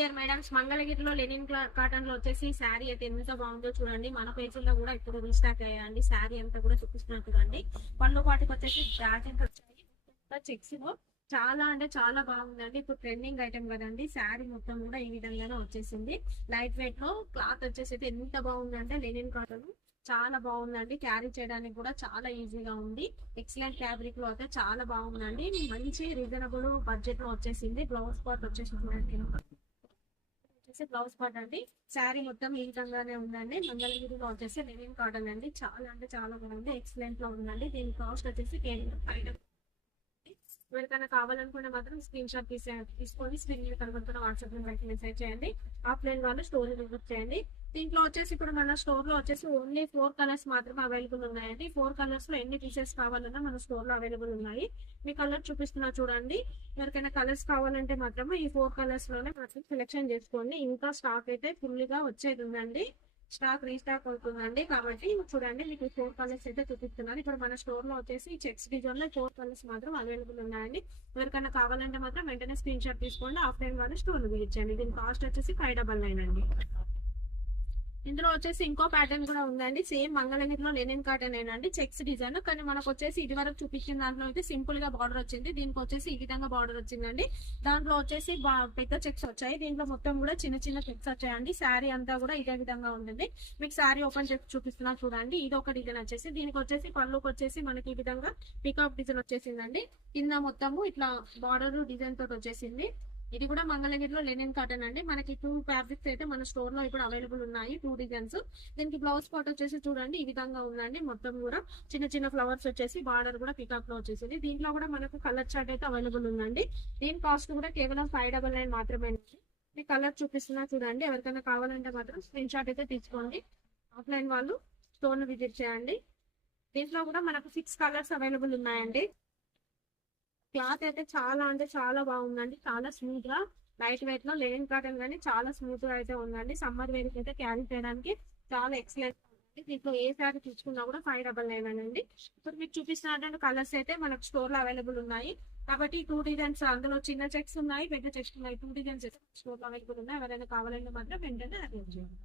Dear madams, మంగళగిరిలో linen cotton లో వచ్చేసి శారీ అయితే ఎంత బాగుందో చూడండి. మన పేజీలో కూడా ఇప్పుడు రీస్టాక్ అయ్యాయండి. శారీ అంతా కూడా చూపిస్తున్నారు చూడండి. పళ్ళు పాటికి వచ్చేసి జాకెట్ వచ్చాయి చెక్స్ లో. చాలా అంటే చాలా బాగుందండి. ఇప్పుడు ట్రెండింగ్ ఐటమ్ కదండి. శారీ మొత్తం కూడా ఈ విధంగానే వచ్చేసింది. లైట్ వెయిట్ లో క్లాత్ వచ్చేసి అయితే ఎంత బాగుందంటే లెనిన్ కాటన్ చాలా బాగుందండి. క్యారీ చేయడానికి కూడా చాలా ఈజీగా ఉంది. ఎక్సలెంట్ ఫ్యాబ్రిక్ లో అయితే చాలా బాగుందండి. మంచి రీజనబుల్ బడ్జెట్ లో వచ్చేసింది. బ్లౌజ్ పార్ట్ వచ్చేసి బ్లౌజ్ పార్ట్ అండి. శారీ మొత్తం ఈ విధంగానే ఉందండి. మంగళగిరిలో వచ్చేసి లెనిన్ కాటన్ అండి. చాలా అంటే చాలా బాగుంది. ఎక్సలెంట్ లో ఉందండి. దీని కాస్ట్ వచ్చేసి ఎవరికైనా కావాలనుకుంటే మాత్రం స్క్రీన్ షాట్ తీసుకొని స్క్రీన్ మీద కనుగొంటున్న వాట్సాప్ నెంబర్కి మెసేజ్ చేయండి. ఆఫ్లైన్ వాళ్ళు స్టోర్ విజిట్ చేయండి. దీంట్లో వచ్చేసి ఇప్పుడు మన స్టోర్ లో వచ్చేసి ఓన్లీ 4 కలర్స్ మాత్రమే అవైలబుల్ ఉన్నాయండి. 4 కలర్స్ లో ఎన్ని పీసెస్ కావాలన్నా మన స్టోర్ లో అవైలబుల్ ఉన్నాయి. మీ కలర్ చూపిస్తున్నా చూడండి. ఎవరికైనా కలర్స్ కావాలంటే మాత్రమే ఈ 4 కలర్స్ లోనే మాత్రం సెలెక్షన్ చేసుకోండి. ఇంకా స్టాక్ అయితే ఫుల్ గా వచ్చేది ఉందండి. స్టాక్ రీస్టాక్ అవుతుందండి. కాబట్టి చూడండి, మీకు 4 కలర్స్ అయితే చూపిస్తున్నాను. ఇప్పుడు మన స్టోర్ లో వచ్చేసి చెక్స్ డిజైన్ లో 4 కలర్స్ మాత్రం అవైలబుల్ ఉన్నాయండి. ఎవరికైనా కావాలంటే మాత్రం వెంటనే స్క్రీన్ షాట్ తీసుకోండి. ఆఫ్లైన్ వాళ్ళు స్టోర్ లో ఇచ్చండి. దీని కాస్ట్ వచ్చేసి 599 అండి. ఇందులో వచ్చేసి ఇంకో ప్యాటర్న్ కూడా ఉందండి. సేమ్ మంగళగిరిలో లెనిన్ కాటన్ ఏనండి. చెక్స్ డిజైన్, కానీ మనకు వచ్చేసి ఇది వరకు చూపించిన దాంట్లో అయితే సింపుల్ గా బార్డర్ వచ్చింది. దీనికి వచ్చేసి ఈ విధంగా బార్డర్ వచ్చిందండి. దాంట్లో వచ్చేసి పెద్ద చెక్స్ వచ్చాయి. దీంట్లో మొత్తం కూడా చిన్న చిన్న చెక్స్ వచ్చాయండి. శారీ అంతా కూడా ఇదే విధంగా ఉంటుంది. మీకు శారీ ఓపెన్ చేసి చూపిస్తున్నా చూడండి. ఇది ఒక డిజైన్ వచ్చేసి, దీనికి వచ్చేసి పళ్ళుకి వచ్చేసి మనకి ఈ విధంగా పికాక్ డిజైన్ వచ్చేసిందండి. కింద మొత్తము ఇట్లా బార్డర్ డిజైన్ తోటి వచ్చేసింది. ఇది కూడా మంగళగిరిలో లెనిన్ కాటన్ అండి. మనకి 2 ఫ్యాబ్రిక్స్ అయితే మన స్టోర్ లో ఇప్పుడు అవైలబుల్ ఉన్నాయి. 2 డిజైన్స్. దీనికి బ్లౌజ్ పార్ట్ వచ్చేసి చూడండి ఈ విధంగా ఉందండి. మొత్తం కూడా చిన్న చిన్న ఫ్లవర్స్ వచ్చేసి బార్డర్ కూడా పికాక్ లో వచ్చేసింది. దీంట్లో కూడా మనకు కలర్ చార్ట్ అయితే అవైలబుల్ ఉందండి. దీని కాస్ట్ కూడా కేవలం 599 మాత్రమే. ఈ కలర్ చూపిస్తున్నా చూడండి. ఎవరికైనా కావాలంటే మాత్రం స్క్రీన్ షాట్ అయితే తీసుకోండి. ఆఫ్లైన్ వాళ్ళు స్టోర్ ను విజిట్ చేయండి. దీంట్లో కూడా మనకు 6 కలర్స్ అవైలబుల్ ఉన్నాయండి. క్లాత్ అయితే చాలా అంటే చాలా బాగుందండి. చాలా స్మూత్ గా లైట్ వెయిట్ లో లెనిన్ కాటన్ కానీ చాలా స్మూత్ గా అయితే ఉందండి. సమ్మర్ వేర్ అయితే క్యారీ చేయడానికి చాలా ఎక్సలెంట్ ఉంది. దీంట్లో ఏ శారీ తీసుకున్నా కూడా 599 అండి. ఇప్పుడు మీకు చూపిస్తున్నటువంటి కలర్స్ అయితే మనకు స్టోర్ లో అవైలబుల్ ఉన్నాయి. కాబట్టి 2 డిజైన్స్, అందులో చిన్న చెక్స్ ఉన్నాయి, పెద్ద చెక్స్ ఉన్నాయి. 2 డిజైన్స్ అయితే స్టోర్ లో అవైలబుల్ ఉన్నాయి. ఎవరైనా కావాలంటే మాత్రం వెంటనే అరేంజ్ చేయండి.